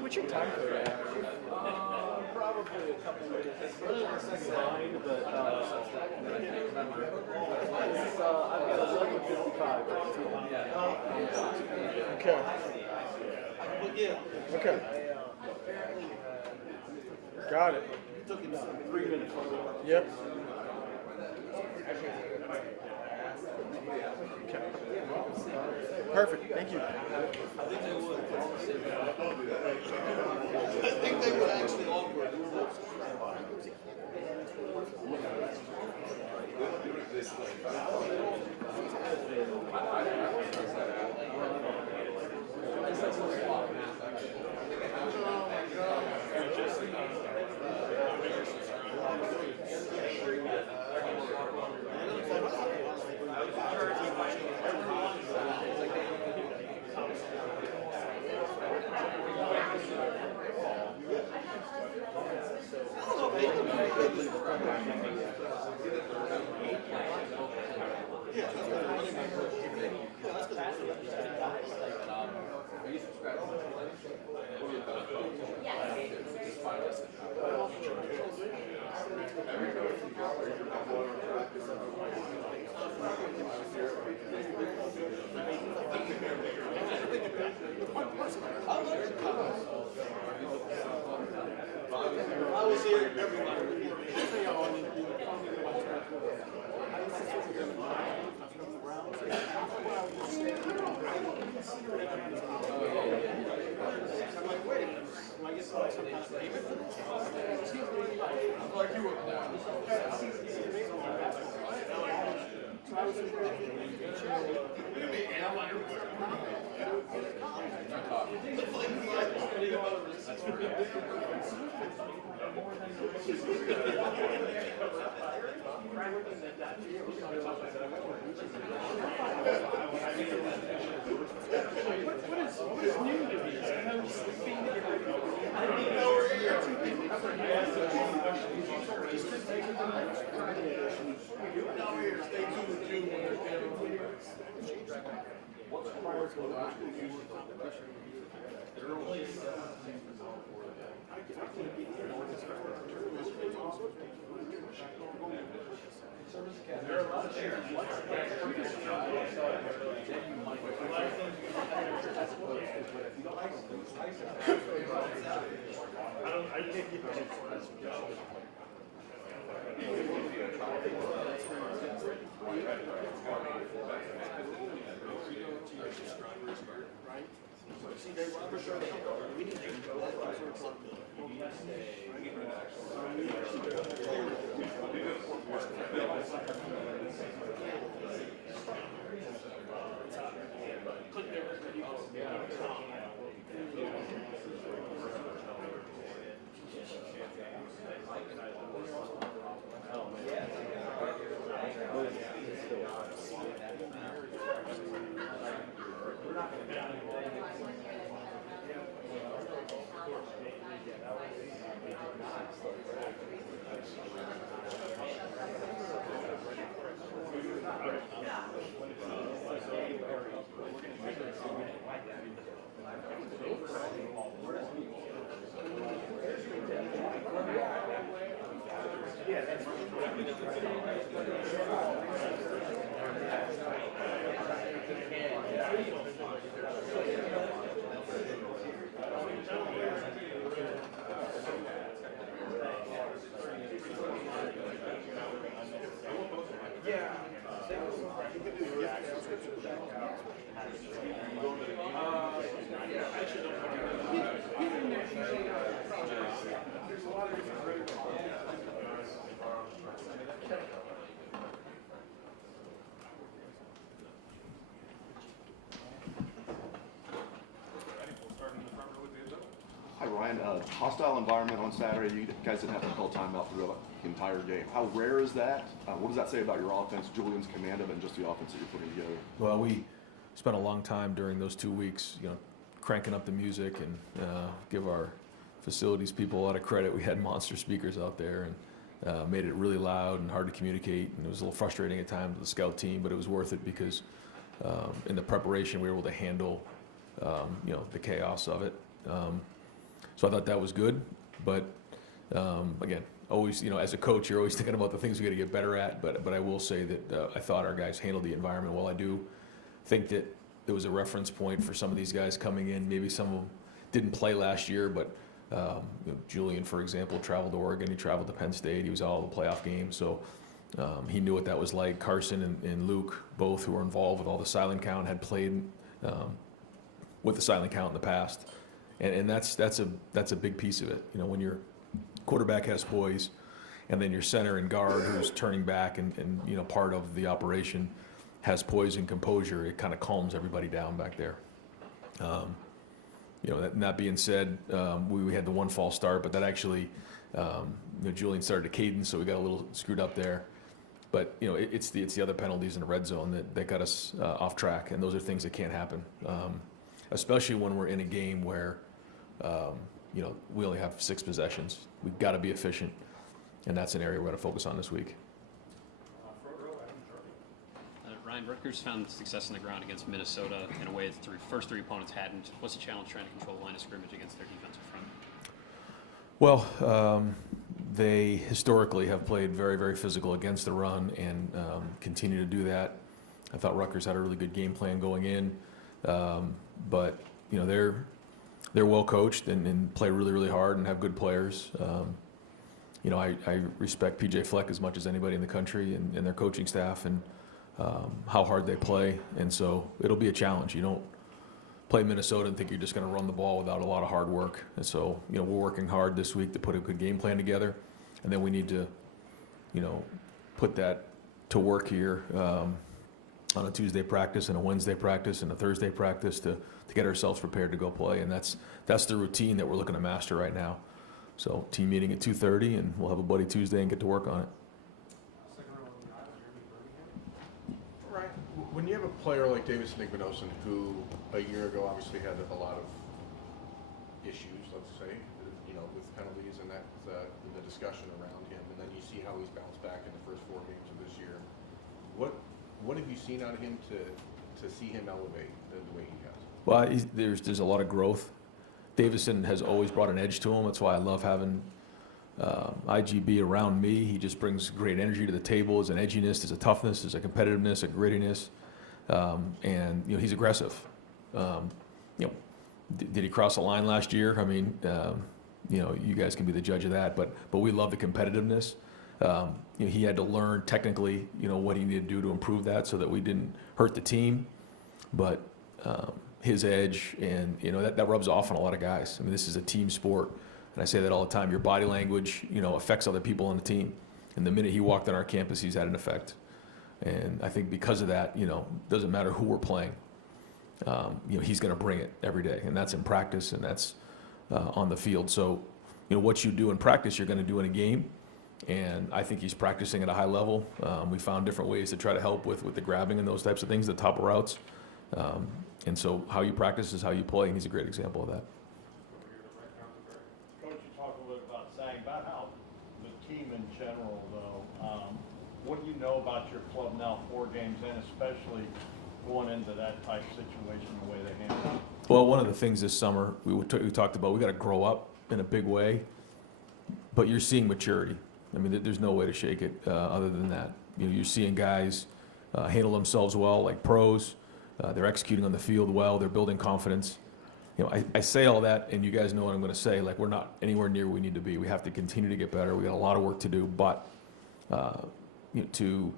What's your time code at? Probably a couple minutes. It's behind, but I've got 11:55 right Okay. Okay. Got it. took him 3 minutes. Yep. Okay. Perfect. Thank you. I think they would actually offer it. I was here every night. What is new to these? I know sleeping. Stay tuned with June when they're I can't keep it. Ryan, hostile environment on Saturday. You guys didn't have to call timeout throughout the entire game. How rare is that? What does that say about your offense, Julian's command of it, and just the offense that you're putting together? Well, we spent a long time during those 2 weeks, cranking up the music and give our facilities people a lot of credit. We had monster speakers out there and made it really loud and hard to communicate. And it was a little frustrating at times with the scout team, but it was worth it because in the preparation we were able to handle, the chaos of it. So I thought that was good. But again, always, as a coach, you're always thinking about the things we got to get better at. But I will say that I thought our guys handled the environment well. I do think that there was a reference point for some of these guys coming in. Maybe some of them didn't play last year, but Julian, for example, traveled to Oregon. He traveled to Penn State. He was at all the playoff games, so he knew what that was like. Carson and Luke, both who were involved with all the silent count, had played with the silent count in the past, and that's a big piece of it. When your quarterback has poise, and then your center and guard who's turning back and part of the operation has poise and composure, it kind of calms everybody down back there. That being said, we had the one false start, but that actually, Julian started a cadence, so we got a little screwed up there. But it's the other penalties in the red zone that got us off track, and those are things that can't happen, especially when we're in a game where we only have 6 possessions. We've got to be efficient, and that's an area we're going to focus on this week. Ryan, Rutgers found success on the ground against Minnesota in a way that the first 3 opponents hadn't. What's the challenge trying to control the line of scrimmage against their defensive front? Well, they historically have played very, very physical against the run and continue to do that. I thought Rutgers had a really good game plan going in, but they're well coached and play really, really hard and have good players. I respect PJ Fleck as much as anybody in the country and their coaching staff and how hard they play, and so it'll be a challenge. You don't play Minnesota and think you're just going to run the ball without a lot of hard work. And so, we're working hard this week to put a good game plan together, and then we need to, put that to work here on a Tuesday practice and a Wednesday practice and a Thursday practice to get ourselves prepared to go play. And that's the routine that we're looking to master right now. So team meeting at 2:30, and we'll have a buddy Tuesday and get to work on it. Right. When you have a player like Davis Igbenogson, who a year ago obviously had a lot of issues, let's say, with penalties and that the discussion around him, and then you see how he's bounced back in the first 4 games of this year. What have you seen out of him to see him elevate the way he has? Well, there's a lot of growth. Davison has always brought an edge to him. That's why I love having IGB around me. He just brings great energy to the table. There's an edginess, there's a toughness, there's a competitiveness, a grittiness, and he's aggressive. Did he cross the line last year? I mean, you guys can be the judge of that, but we love the competitiveness. He had to learn technically, what he needed to do to improve that so that we didn't hurt the team. But his edge and, that rubs off on a lot of guys. I mean, this is a team sport, and I say that all the time. Your body language, affects other people on the team. And the minute he walked on our campus, he's had an effect. And I think because of that, doesn't matter who we're playing, he's going to bring it every day. And that's in practice, and that's on the field. So, what you do in practice, you're going to do in a game. And I think he's practicing at a high level. We found different ways to try to help with the grabbing and those types of things, the top routes. And so how you practice is how you play, and he's a great example of that. Coach, you talked a little bit about saying about how the team in general, though. What do you know about your club now, 4 games in, especially going into that type of situation, the way they handle it? Well, one of the things this summer we talked about, we got to grow up in a big way, but you're seeing maturity. I mean, there's no way to shake it other than that. You're seeing guys handle themselves well, like pros. They're executing on the field well. They're building confidence. I say all that, and you guys know what I'm going to say. Like, we're not anywhere near where we need to be. We have to continue to get better. We got a lot of work to do, but to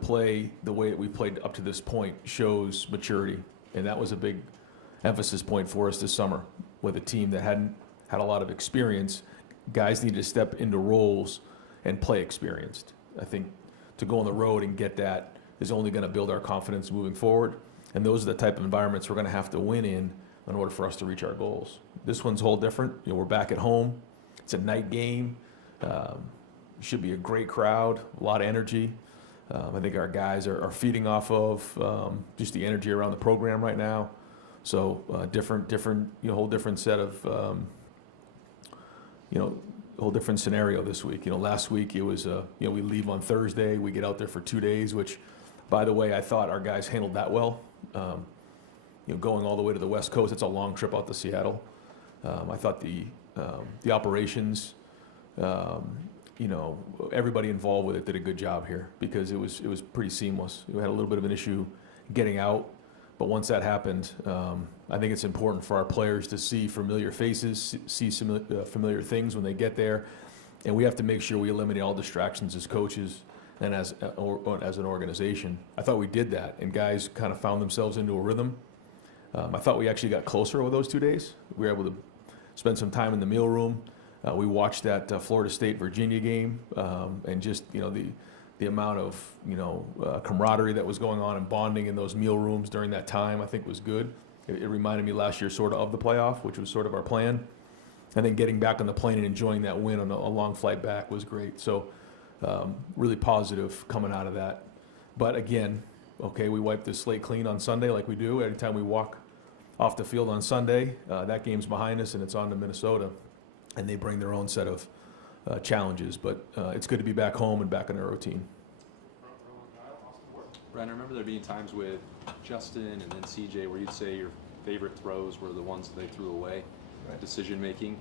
play the way that we played up to this point shows maturity, and that was a big emphasis point for us this summer. With a team that hadn't had a lot of experience, guys need to step into roles and play experienced. I think to go on the road and get that is only going to build our confidence moving forward. And those are the type of environments we're going to have to win in in order for us to reach our goals. This one's a whole different. We're back at home. It's a night game. Should be a great crowd, a lot of energy. I think our guys are feeding off of just the energy around the program right now. So different, whole different set of, whole different scenario this week. Last week it was, we leave on Thursday, we get out there for 2 days, which, by the way, I thought our guys handled that well. Going all the way to the West Coast, it's a long trip out to Seattle. I thought the operations, everybody involved with it did a good job here because it was pretty seamless. We had a little bit of an issue getting out, but once that happened, I think it's important for our players to see familiar faces, see some familiar things when they get there, and we have to make sure we eliminate all distractions as coaches and as an organization. I thought we did that, and guys kind of found themselves into a rhythm. I thought we actually got closer over those 2 days. We were able to spend some time in the meal room. We watched that Florida State-Virginia game, and just the amount of camaraderie that was going on and bonding in those meal rooms during that time, I think was good. It reminded me last year sort of the playoff, which was sort of our plan. And then getting back on the plane and enjoying that win on a long flight back was great. So really positive coming out of that. But again, okay, we wiped the slate clean on Sunday like we do. Every time we walk off the field on Sunday, that game's behind us and it's on to Minnesota. And they bring their own set of challenges. But it's good to be back home and back in our routine. Brian, I remember there being times with Justin and then CJ where you'd say your favorite throws were the ones that they threw away, right. Decision making.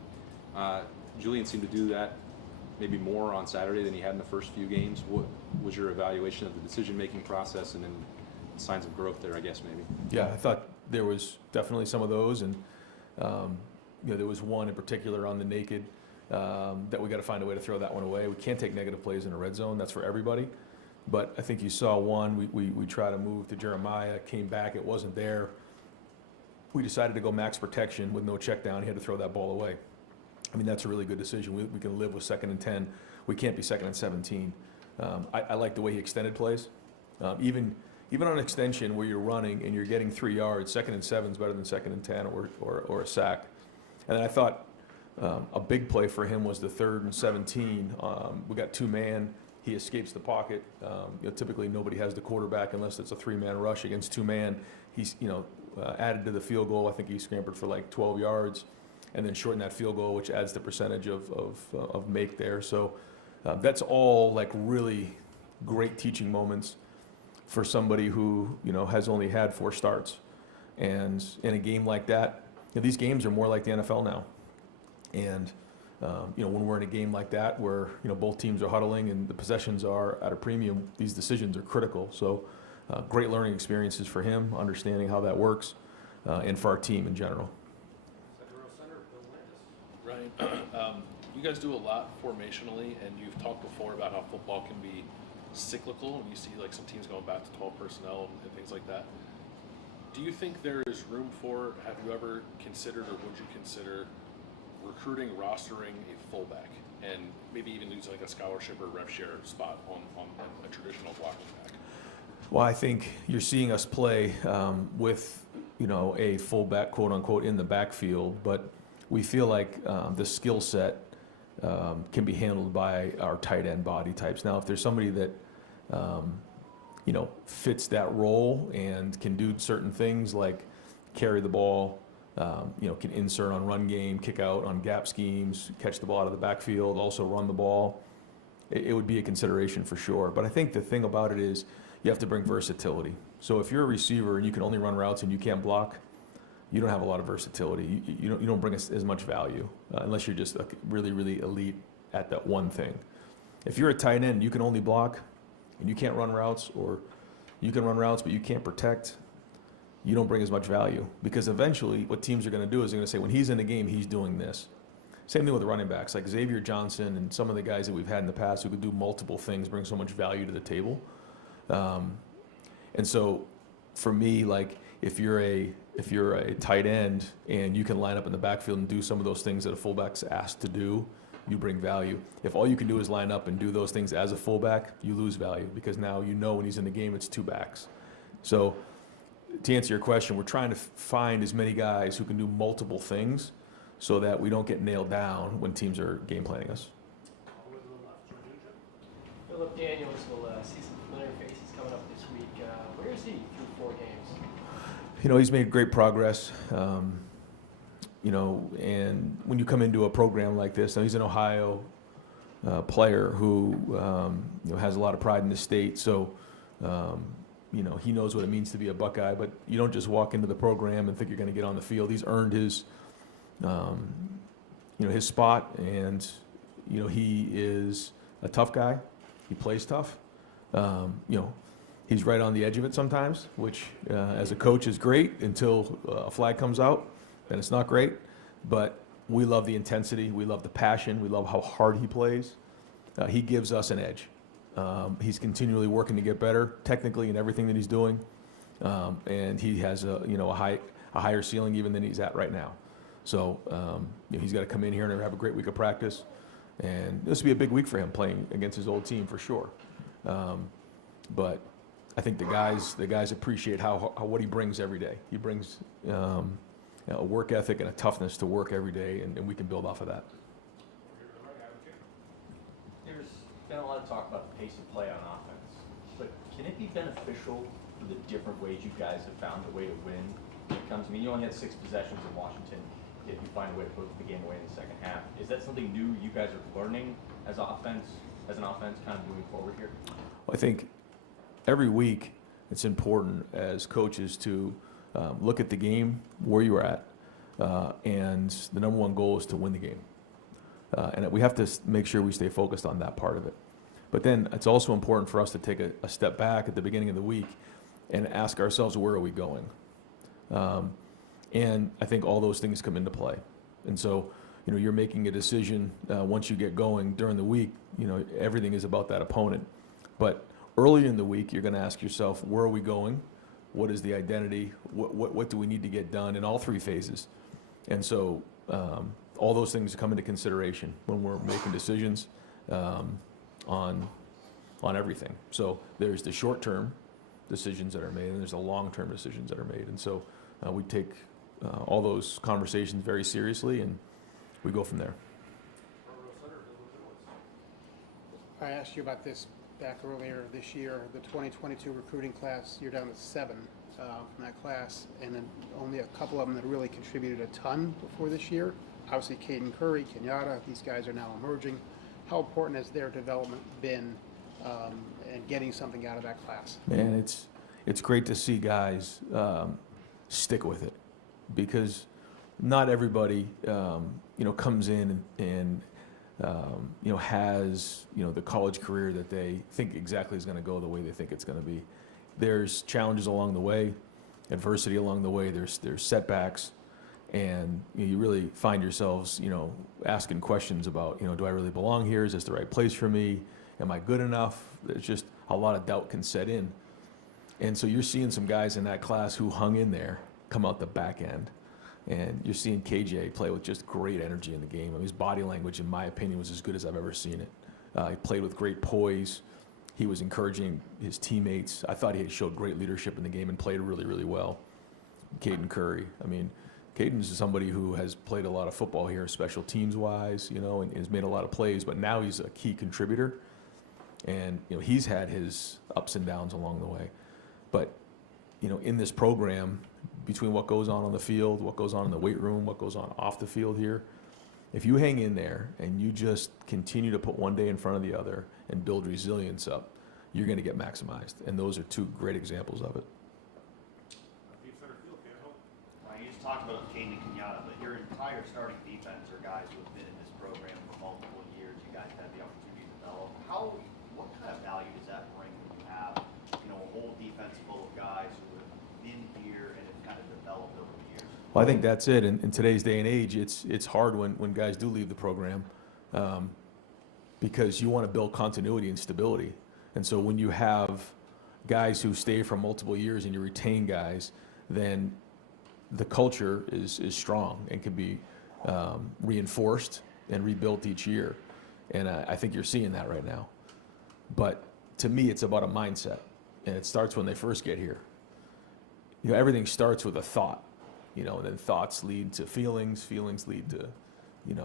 Julian seemed to do that maybe more on Saturday than he had in the first few games. What was your evaluation of the decision making process and then signs of growth there, I guess, maybe? Yeah, I thought there was definitely some of those, and there was one in particular on the naked that we got to find a way to throw that one away. We can't take negative plays in a red zone. That's for everybody. But I think you saw one, we tried to move to Jeremiah, came back, it wasn't there. We decided to go max protection with no check down. He had to throw that ball away. I mean, that's a really good decision. We can live with 2nd and 10. We can't be 2nd and 17. I like the way he extended plays. Even on extension where you're running and you're getting 3 yards, 2nd and 7 is better than 2nd and 10 or a sack. And then I thought a big play for him was the 3rd and 17. We got 2-man. He escapes the pocket. Typically nobody has the quarterback unless it's a 3-man rush against 2-man. He's added to the field goal. I think he scrambled for like 12 yards, and then shortened that field goal, which adds the percentage of make there. So that's all like really great teaching moments for somebody who has only had 4 starts, and in a game like that, these games are more like the NFL now, and. When we're in a game like that where, both teams are huddling and the possessions are at a premium, these decisions are critical. So great learning experiences for him, understanding how that works, and for our team in general. Ryan, you guys do a lot formationally, and you've talked before about how football can be cyclical, and you see like some teams going back to 12 personnel and things like that. Do you think there is room for, have you ever considered or would you consider recruiting, rostering a fullback, and maybe even using like a scholarship or rev share spot on a traditional blocking back? Well, I think you're seeing us play with, a fullback, quote unquote, in the backfield, but we feel like the skill set can be handled by our tight end body types. Now, if there's somebody that, fits that role and can do certain things like carry the ball, can insert on run game, kick out on gap schemes, catch the ball out of the backfield, also run the ball, it would be a consideration for sure. But I think the thing about it is you have to bring versatility. So if you're a receiver and you can only run routes and you can't block, you don't have a lot of versatility. You don't bring as much value unless you're just really, really elite at that one thing. If you're a tight end, you can only block and you can't run routes, or you can run routes but you can't protect, you don't bring as much value, because eventually what teams are going to do is they're going to say, when he's in the game, he's doing this. Same thing with the running backs, like Xavier Johnson and some of the guys that we've had in the past who could do multiple things, bring so much value to the table. And so for me, like if you're a tight end and you can line up in the backfield and do some of those things that a fullback's asked to do, you bring value. If all you can do is line up and do those things as a fullback, you lose value, because now when he's in the game, it's 2 backs. So to answer your question, we're trying to find as many guys who can do multiple things so that we don't get nailed down when teams are game planning us. Philip Daniels will see some familiar faces coming up this week. Where is he through 4 games? You know, he's made great progress. You know, and when you come into a program like this, now he's an Ohio player who you know, has a lot of pride in the state. So, you know, he knows what it means to be a Buckeye. But you don't just walk into the program and think you're going to get on the field. He's earned his, you know, his spot, and you know, he is a tough guy. He plays tough. You know, he's right on the edge of it sometimes, which as a coach is great until a flag comes out, then it's not great. But we love the intensity. We love the passion. We love how hard he plays. He gives us an edge. He's continually working to get better technically in everything that he's doing, and he has a, you know, a higher ceiling even than he's at right now. So you know, he's got to come in here and have a great week of practice, and this will be a big week for him playing against his old team for sure. But I think the guys appreciate what he brings every day. He brings a work ethic and a toughness to work every day, and we can build off of that. There's been a lot of talk about the pace of play on offense, but can it be beneficial for the different ways you guys have found a way to win when it comes? I mean, you only had 6 possessions in Washington, yet you find a way to put the game away in the second half. Is that something new you guys are learning as an offense, kind of moving forward here? I think every week it's important as coaches to look at the game where you're at, and the number one goal is to win the game. And we have to make sure we stay focused on that part of it. But then it's also important for us to take a step back at the beginning of the week and ask ourselves, where are we going? And I think all those things come into play. And so, you know, you're making a decision once you get going during the week. You know, everything is about that opponent. But early in the week, you're going to ask yourself, where are we going? What is the identity? What do we need to get done in all 3 phases? And so all those things come into consideration when we're making decisions on everything. So there's the short-term decisions that are made, and there's the long-term decisions that are made. And so we take all those conversations very seriously, and we go from there. I asked you about this back earlier this year, the 2022 recruiting class. You're down to 7 from that class, and then only a couple of them that really contributed a ton before this year. Obviously, Caden Curry, Kenyatta, these guys are now emerging. How important has their development been and getting something out of that class? Man, it's great to see guys stick with it, because not everybody you know, comes in and you know, has, you know, the college career that they think exactly is going to go the way they think it's going to be. There's challenges along the way, adversity along the way. There's setbacks, and you know, you really find yourselves, you know, asking questions about, you know, do I really belong here? Is this the right place for me? Am I good enough? There's just a lot of doubt can set in, and so you're seeing some guys in that class who hung in there come out the back end. And you're seeing KJ play with just great energy in the game. I mean, his body language, in my opinion, was as good as I've ever seen it. He played with great poise. He was encouraging his teammates. I thought he showed great leadership in the game and played really, really well. Caden Curry. I mean, Caden's somebody who has played a lot of football here, special teams-wise, you know, and has made a lot of plays. But now he's a key contributor. And, you know, he's had his ups and downs along the way. But, you know, in this program, between what goes on the field, what goes on in the weight room, what goes on off the field here, if you hang in there and you just continue to put one day in front of the other and build resilience up, you're going to get maximized. And those are 2 great examples of it. You just talked about Caden and Kenyatta, but your entire starting defense are guys who have been in this program for multiple years. You guys had the opportunity to develop. What kind of value does that bring when you have, you know, a whole defense full of guys who have been here and have kind of developed over the years? Well, I think that's it. In today's day and age, it's hard when guys do leave the program, because you want to build continuity and stability. And so when you have guys who stay for multiple years and you retain guys, then the culture is strong and can be reinforced and rebuilt each year. And I think you're seeing that right now. But to me, it's about a mindset, and it starts when they first get here. everything starts with a thought, and then thoughts lead to feelings, feelings lead to,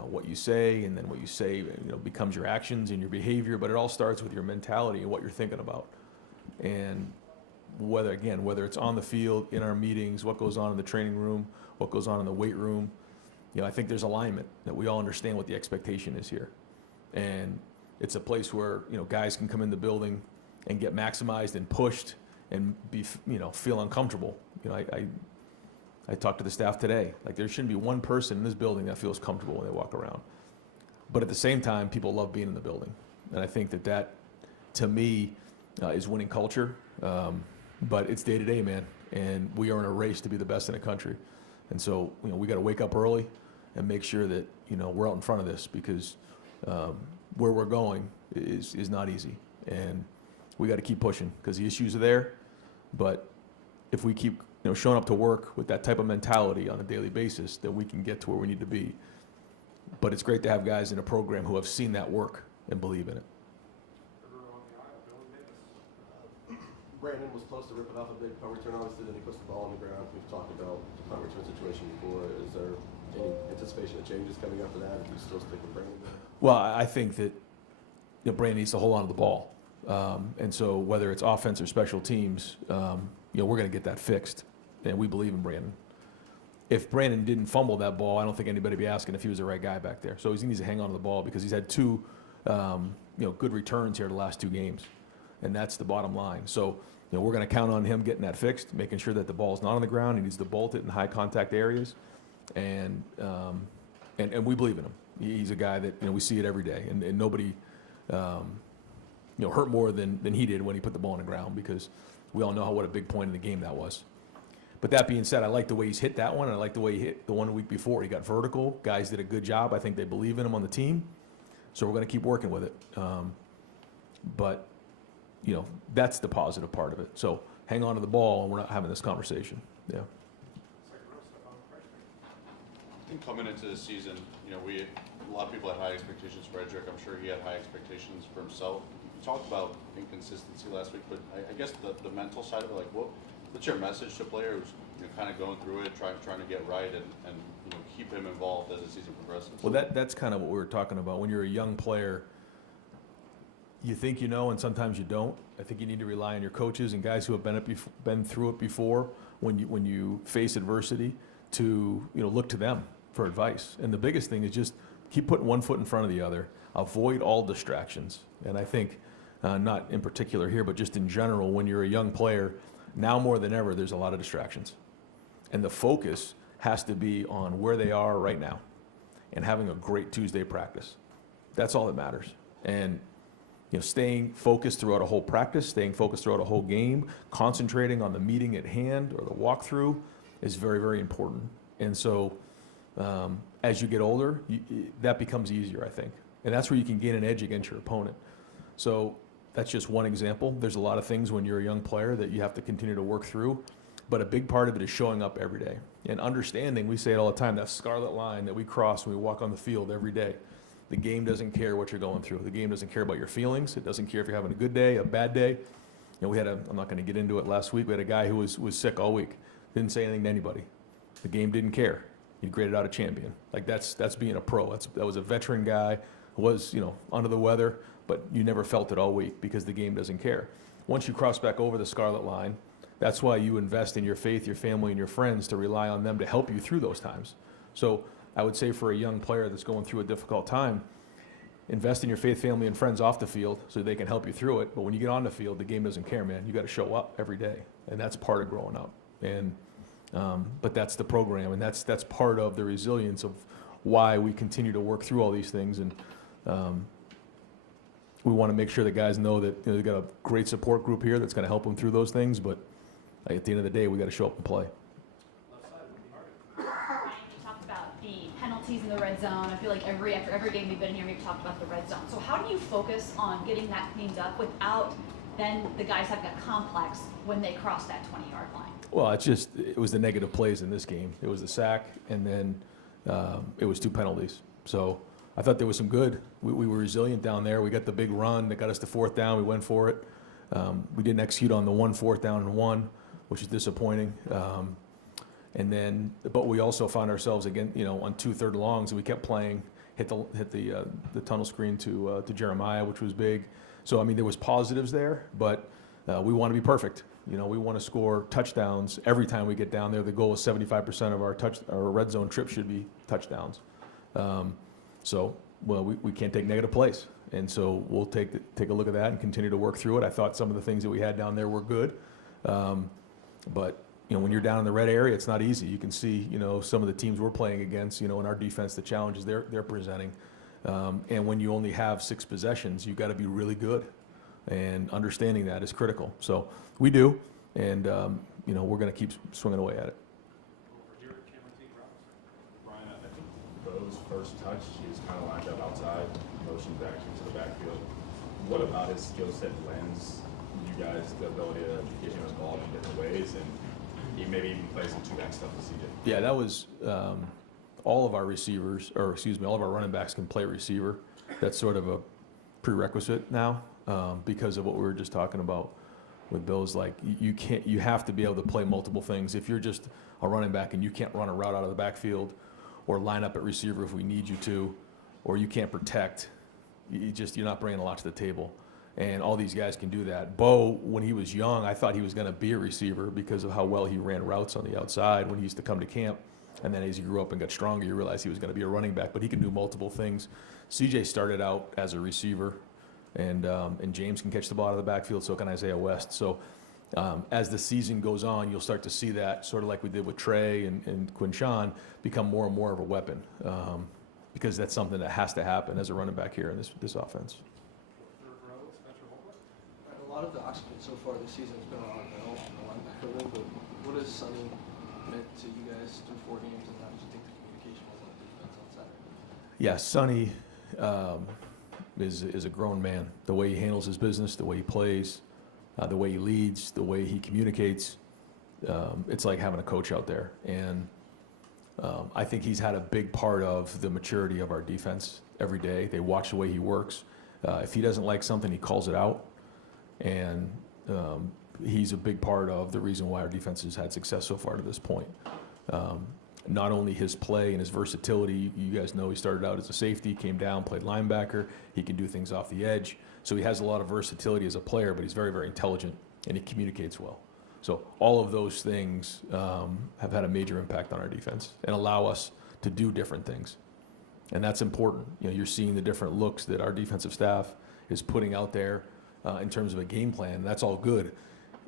what you say, and then what you say, becomes your actions and your behavior, but it all starts with your mentality and what you're thinking about. And whether it's on the field, in our meetings, what goes on in the training room, what goes on in the weight room, I think there's alignment that we all understand what the expectation is here. And it's a place where, guys can come in the building and get maximized and pushed and be, feel uncomfortable. I talked to the staff today. Like, there shouldn't be one person in this building that feels comfortable when they walk around. But at the same time, people love being in the building. And I think that to me, is winning culture. But it's day to day, man. And we are in a race to be the best in the country. And so, we got to wake up early and make sure that, we're out in front of this, because where we're going is not easy. And we got to keep pushing, because the issues are there. But if we keep showing up to work with that type of mentality on a daily basis, then we can get to where we need to be. But it's great to have guys in a program who have seen that work and believe in it. Brandon was close to ripping off a big punt return, obviously, then he puts the ball on the ground. We've talked about the punt return situation before. Is there any anticipation of changes coming after that? If you still stick with Brandon there? Well, I think that Brandon needs to hold on to the ball. And so whether it's offense or special teams, we're going to get that fixed. And we believe in Brandon. If Brandon didn't fumble that ball, I don't think anybody would be asking if he was the right guy back there. So he needs to hang on to the ball, because he's had two good returns here the last 2 games. And that's the bottom line. So we're going to count on him getting that fixed, making sure that the ball's not on the ground. He needs to bolt it in high contact areas. And we believe in him. He's a guy that, we see it every day. And nobody hurt more than he did when he put the ball on the ground, because we all know what a big point in the game that was. But that being said, I like the way he's hit that one, and I like the way he hit the one week before. He got vertical. Guys did a good job. I think they believe in him on the team. So we're going to keep working with it. But that's the positive part of it. So hang on to the ball, and we're not having this conversation. Yeah. I think coming into the season, a lot of people had high expectations for Edric. I'm sure he had high expectations for himself. You talked about inconsistency last week, but I guess the mental side of it, like, what's your message to players, kind of going through it, trying to get right and keep him involved as the season progresses? Well, that's kind of what we were talking about. When you're a young player, you think and sometimes you don't. I think you need to rely on your coaches and guys who have been through it before. When you face adversity, to look to them for advice. And the biggest thing is just keep putting one foot in front of the other. Avoid all distractions. And I think, not in particular here, but just in general, when you're a young player, now more than ever, there's a lot of distractions. And the focus has to be on where they are right now and having a great Tuesday practice. That's all that matters. And staying focused throughout a whole practice, staying focused throughout a whole game, concentrating on the meeting at hand or the walkthrough is very, very important. And so as you get older, that becomes easier, I think. And that's where you can gain an edge against your opponent. So that's just one example. There's a lot of things when you're a young player that you have to continue to work through. But a big part of it is showing up every day and understanding, we say it all the time, that scarlet line that we cross when we walk on the field every day. The game doesn't care what you're going through. The game doesn't care about your feelings. It doesn't care if you're having a good day, a bad day. We had I'm not going to get into it last week, we had a guy who was sick all week. Didn't say anything to anybody. The game didn't care. He graded out a champion. Like, that's being a pro. That was a veteran guy who was, under the weather, but you never felt it all week because the game doesn't care. Once you cross back over the scarlet line, that's why you invest in your faith, your family, and your friends to rely on them to help you through those times. So I would say for a young player that's going through a difficult time, invest in your faith, family, and friends off the field so they can help you through it. But when you get on the field, the game doesn't care, man. You got to show up every day, and that's part of growing up. And but that's the program, and that's part of the resilience of why we continue to work through all these things. And we want to make sure that guys know that they've got a great support group here that's going to help them through those things. But at the end of the day, we got to show up and play. Ryan, you talked about the penalties in the red zone. I feel like after every game we've been here, we've talked about the red zone. So how do you focus on getting that cleaned up without then the guys having a complex when they cross that 20-yard line? Well, it was the negative plays in this game. It was the sack, and then it was 2 penalties. So I thought there was some good. We were resilient down there. We got the big run that got us to 4th down. We went for it. We didn't execute on the 1 4th down and 1, which is disappointing. But we also found ourselves again, on 2 third longs, and we kept playing, hit the tunnel screen to Jeremiah, which was big. So I mean, there was positives there, but we want to be perfect. We want to score touchdowns every time we get down there. The goal is 75% of our red zone trip should be touchdowns. We can't take negative plays, and so we'll take a look at that and continue to work through it. I thought some of the things that we had down there were good, but when you're down in the red area, it's not easy. You can see, some of the teams we're playing against, in our defense, the challenges they're presenting. And when you only have 6 possessions, you've got to be really good. And understanding that is critical. So we do, and, we're going to keep swinging away at it. Brian, I think Bo's first touch, he was kind of lined up outside, motioned back into the backfield. What about his skill set lends you guys the ability to get him involved in different ways, and he maybe even plays some 2-back stuff with CJ? Yeah, that was all of our receivers, all of our running backs can play receiver. That's sort of a prerequisite now because of what we were just talking about with Bill's. Like you have to be able to play multiple things. If you're just a running back and you can't run a route out of the backfield or line up at receiver if we need you to, or you can't protect, you're not bringing a lot to the table. And all these guys can do that. Bo, when he was young, I thought he was going to be a receiver because of how well he ran routes on the outside when he used to come to camp. And then as he grew up and got stronger, you realize he was going to be a running back, but he can do multiple things. CJ started out as a receiver, and James can catch the ball out of the backfield, so can Isaiah West. So as the season goes on, you'll start to see that, sort of like we did with Trey and Quinshawn, become more and more of a weapon because that's something that has to happen as a running back here in this offense. A lot of the oxygen so far this season has been on Arvell in the linebacker room, but what has Sonny meant to you guys through 4 games, and how did you think the communication was on defense on Saturday? Yeah, Sonny is a grown man. The way he handles his business, the way he plays, the way he leads, the way he communicates, it's like having a coach out there. And I think he's had a big part of the maturity of our defense every day. They watch the way he works. If he doesn't like something, he calls it out. And he's a big part of the reason why our defense has had success so far to this point. Not only his play and his versatility, you guys know he started out as a safety, came down, played linebacker. He can do things off the edge. So he has a lot of versatility as a player, but he's very, very intelligent, and he communicates well. So all of those things have had a major impact on our defense and allow us to do different things. And that's important. You're seeing the different looks that our defensive staff is putting out there in terms of a game plan. That's all good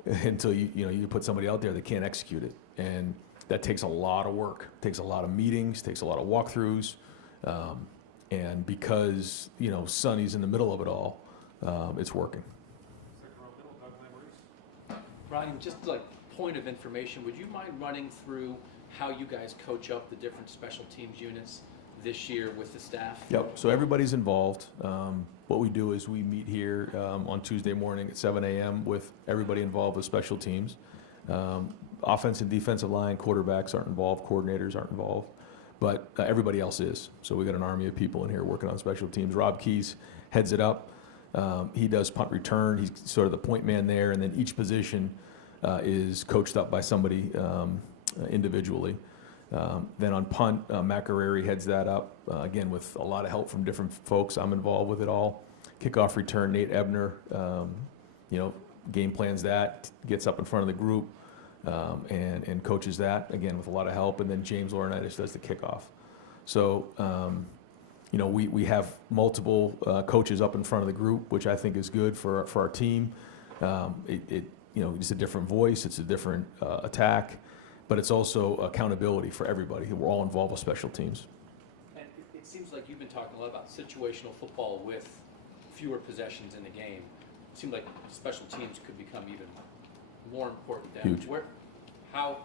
until you put somebody out there that can't execute it. And that takes a lot of work, takes a lot of meetings, takes a lot of walkthroughs. And because, Sonny's in the middle of it all, it's working. Ryan, just like point of information, would you mind running through how you guys coach up the different special teams units this year with the staff? Yep, so everybody's involved. What we do is we meet here on Tuesday morning at 7 a.m. with everybody involved with special teams. Offense and defensive line, quarterbacks aren't involved, coordinators aren't involved, but everybody else is. So we got an army of people in here working on special teams. Rob Keys heads it up. He does punt return. He's sort of the point man there, and then each position is coached up by somebody individually. Then on punt, McArary heads that up, again with a lot of help from different folks. I'm involved with it all. Kickoff return, Nate Ebner, game plans that, gets up in front of the group and coaches that, again with a lot of help. And then James Laurinaitis does the kickoff. So, we have multiple coaches up in front of the group, which I think is good for our team. It's a different voice, it's a different attack. But it's also accountability for everybody. We're all involved with special teams. And it seems like you've been talking a lot about situational football with fewer possessions in the game. It seems like special teams could become even more important. Huge. How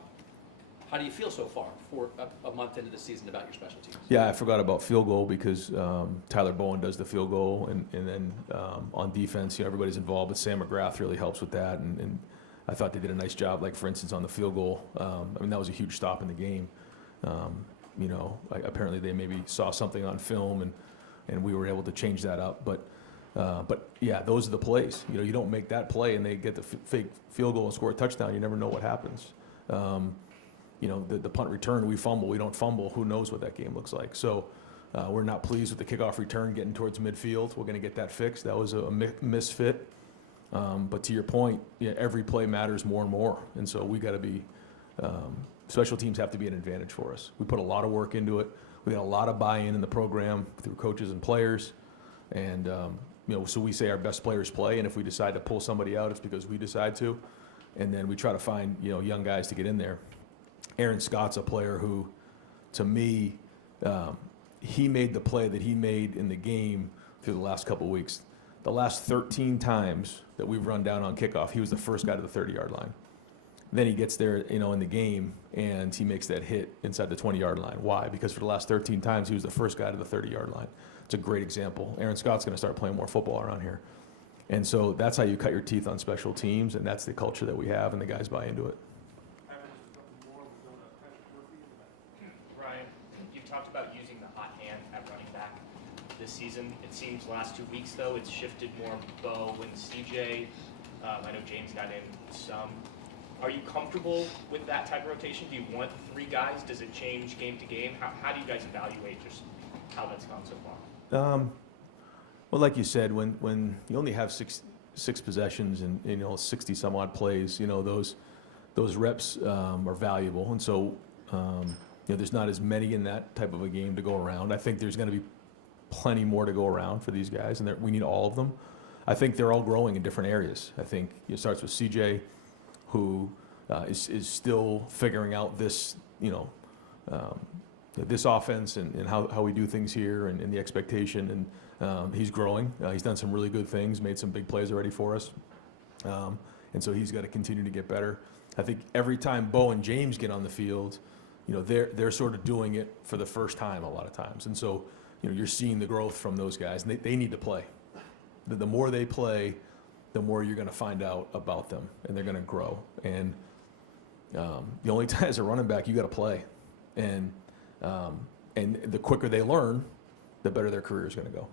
do you feel so far for a month into the season about your special teams? Yeah, I forgot about field goal because Tyler Bowen does the field goal, and then on defense, everybody's involved. But Sam McGrath really helps with that, and I thought they did a nice job, like, for instance, on the field goal. That was a huge stop in the game. Apparently they maybe saw something on film, and we were able to change that up. But But yeah, those are the plays. You don't make that play and they get the fake field goal and score a touchdown. You never know what happens. The punt return, we fumble, we don't fumble. Who knows what that game looks like? So we're not pleased with the kickoff return getting towards midfield. We're going to get that fixed. That was a misfit. But to your point, every play matters more and more. And so we got to be, special teams have to be an advantage for us. We put a lot of work into it. We got a lot of buy-in in the program through coaches and players. And, so we say our best players play. And if we decide to pull somebody out, it's because we decide to. And then we try to find, young guys to get in there. Aaron Scott's a player who, to me, he made the play that he made in the game through the last couple of weeks. The last 13 times that we've run down on kickoff, he was the first guy to the 30-yard line. Then he gets there, in the game, and he makes that hit inside the 20-yard line. Why? Because for the last 13 times, he was the first guy to the 30-yard line. It's a great example. Aaron Scott's going to start playing more football around here. And so that's how you cut your teeth on special teams, and that's the culture that we have, and the guys buy into it. Ryan, you've talked about using the hot hand at running back this season. It seems last 2 weeks, though, it's shifted more Bo and CJ. I know James got in some. Are you comfortable with that type of rotation? Do you want 3 guys? Does it change game to game? How do you guys evaluate just how that's gone so far? Well, like you said, when you only have six possessions and 60 some odd plays, those reps are valuable, and so there's not as many in that type of a game to go around. I think there's going to be plenty more to go around for these guys, and we need all of them. I think they're all growing in different areas. I think it starts with CJ, who is still figuring out this, this offense and how we do things here and the expectation. And he's growing. He's done some really good things, made some big plays already for us. And so he's got to continue to get better. I think every time Bo and James get on the field, they're sort of doing it for the first time a lot of times. And so, you're seeing the growth from those guys. And they need to play. The more they play, the more you're going to find out about them, and they're going to grow. And the only time as a running back, you got to play. And the quicker they learn, the better their career is going to go.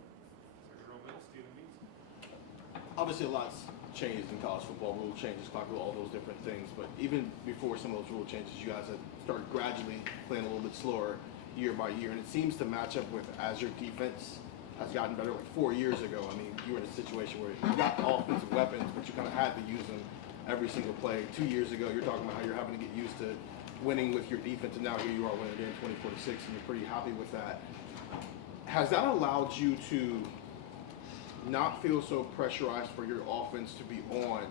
Obviously, a lot's changed in college football, rule changes, talk about all those different things. But even before some of those rule changes, you guys have started gradually playing a little bit slower year by year. And it seems to match up with as your defense has gotten better. Like 4 years ago, you were in a situation where you got offensive weapons, but you kind of had to use them every single play. 2 years ago, you're talking about how you're having to get used to winning with your defense, and now here you are winning again 24-6, and you're pretty happy with that. Has that allowed you to not feel so pressurized for your offense to be on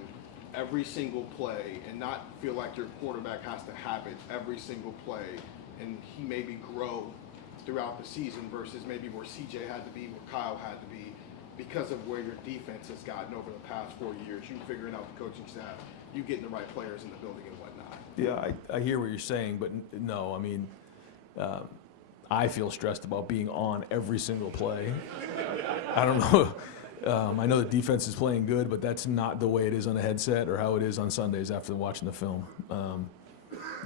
every single play and not feel like your quarterback has to have it every single play and he maybe grow throughout the season versus maybe where CJ had to be, where Kyle had to be, because of where your defense has gotten over the past 4 years, you figuring out the coaching staff, you getting the right players in the building and whatnot? Yeah, I hear what you're saying, but no, I feel stressed about being on every single play. I don't know. I know the defense is playing good, but that's not the way it is on a headset or how it is on Sundays after watching the film.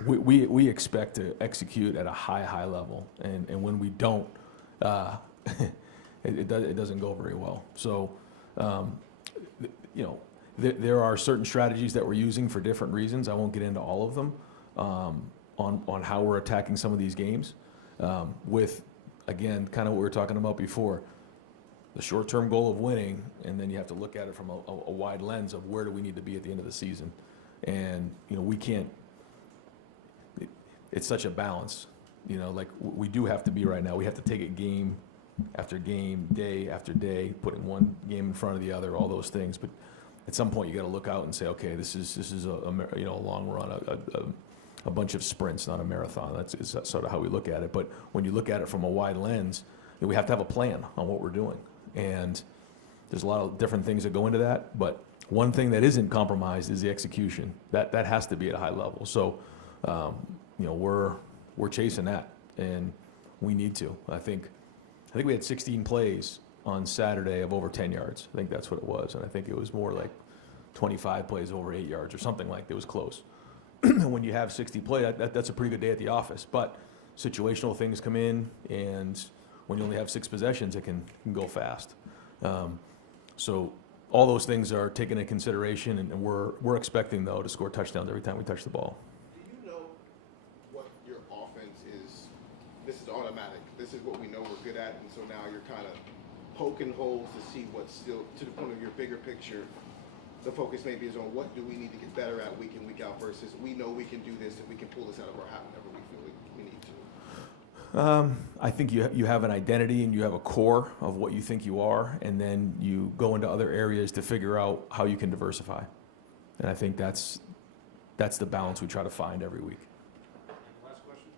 We expect to execute at a high level, and when we don't, it doesn't go very well. So, there are certain strategies that we're using for different reasons. I won't get into all of them on how we're attacking some of these games. With, again, kind of what we were talking about before, the short-term goal of winning, and then you have to look at it from a wide lens of where do we need to be at the end of the season. And, we can't, it's such a balance, we do have to be right now. We have to take it game after game, day after day, putting one game in front of the other, all those things. But at some point you got to look out and say, okay, this is a long run, a bunch of sprints, not a marathon. That's sort of how we look at it. But when you look at it from a wide lens, we have to have a plan on what we're doing. And there's a lot of different things that go into that. But one thing that isn't compromised is the execution. That has to be at a high level. So, we're chasing that, and we need to. I think we had 16 plays on Saturday of over 10 yards. I think that's what it was. And I think it was more like 25 plays over 8 yards or something like that. It was close. When you have 60 plays, that's a pretty good day at the office. But situational things come in, and when you only have 6 possessions, it can go fast. So all those things are taken into consideration, and we're expecting, though, to score touchdowns every time we touch the ball. Do you know what your offense is? This is automatic. This is what we know we're good at, and so now you're kind of poking holes to see what's still, to the point of your bigger picture. The focus maybe is on what do we need to get better at week in, week out versus we know we can do this and we can pull this out of our hat whenever we feel we need to. I think you have an identity and you have a core of what you think you are, and then you go into other areas to figure out how you can diversify. And I think that's the balance we try to find every week. Last question,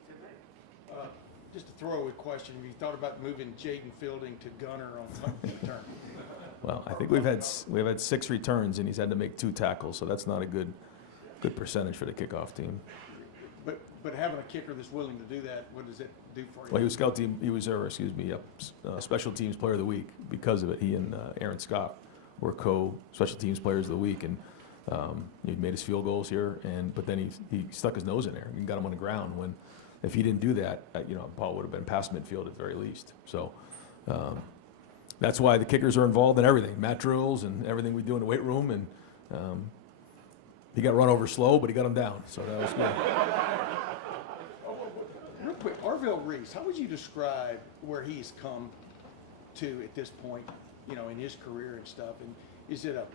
Just a throwaway question. Have you thought about moving Jaden Fielding to gunner on punt return? Well, I think we've had 6 returns, and he's had to make 2 tackles, so that's not a good percentage for the kickoff team. But having a kicker that's willing to do that, what does it do for you? Well, he was special teams player of the week because of it. He and Aaron Scott were special teams players of the week, and he made his field goals here, but then he stuck his nose in there and got him on the ground. When if he didn't do that, Paul would have been past midfield at the very least. So. That's why the kickers are involved in everything, mat drills and everything we do in the weight room. And he got run over slow, but he got him down, so that was good. Real quick, Arvell Reese, how would you describe where he's come to at this point, in his career and stuff? And is it a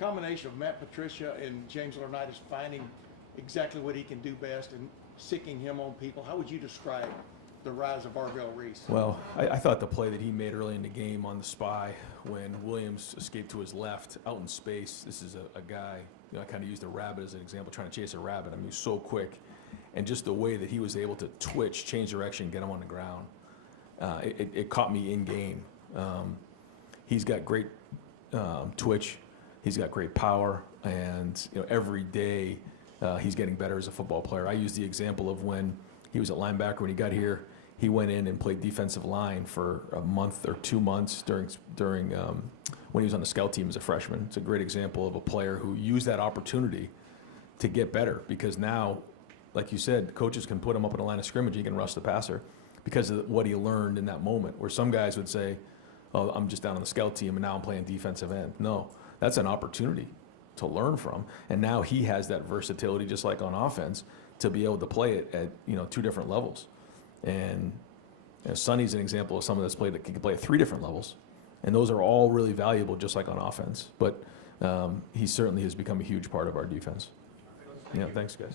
combination of Matt Patricia and James Laurinaitis finding exactly what he can do best and sicking him on people? How would you describe the rise of Arvell Reese? Well, I thought the play that he made early in the game on the spy when Williams escaped to his left out in space, this is a guy, I kind of used a rabbit as an example, trying to chase a rabbit. I mean, he's so quick. And just the way that he was able to twitch, change direction, get him on the ground, it caught me in game. He's got great twitch. He's got great power. And every day he's getting better as a football player. I use the example of when he was at linebacker when he got here. He went in and played defensive line for a month or 2 months during when he was on the scout team as a freshman. It's a great example of a player who used that opportunity to get better, because now, like you said, coaches can put him up in the line of scrimmage. He can rush the passer because of what he learned in that moment. Where some guys would say, "Oh, I'm just down on the scout team and now I'm playing defensive end." No, that's an opportunity to learn from, and now he has that versatility, just like on offense, to be able to play it at 2 different levels. And Sonny's an example of someone that's played that can play at 3 different levels, and those are all really valuable, just like on offense. But he certainly has become a huge part of our defense. Yeah, thanks, guys.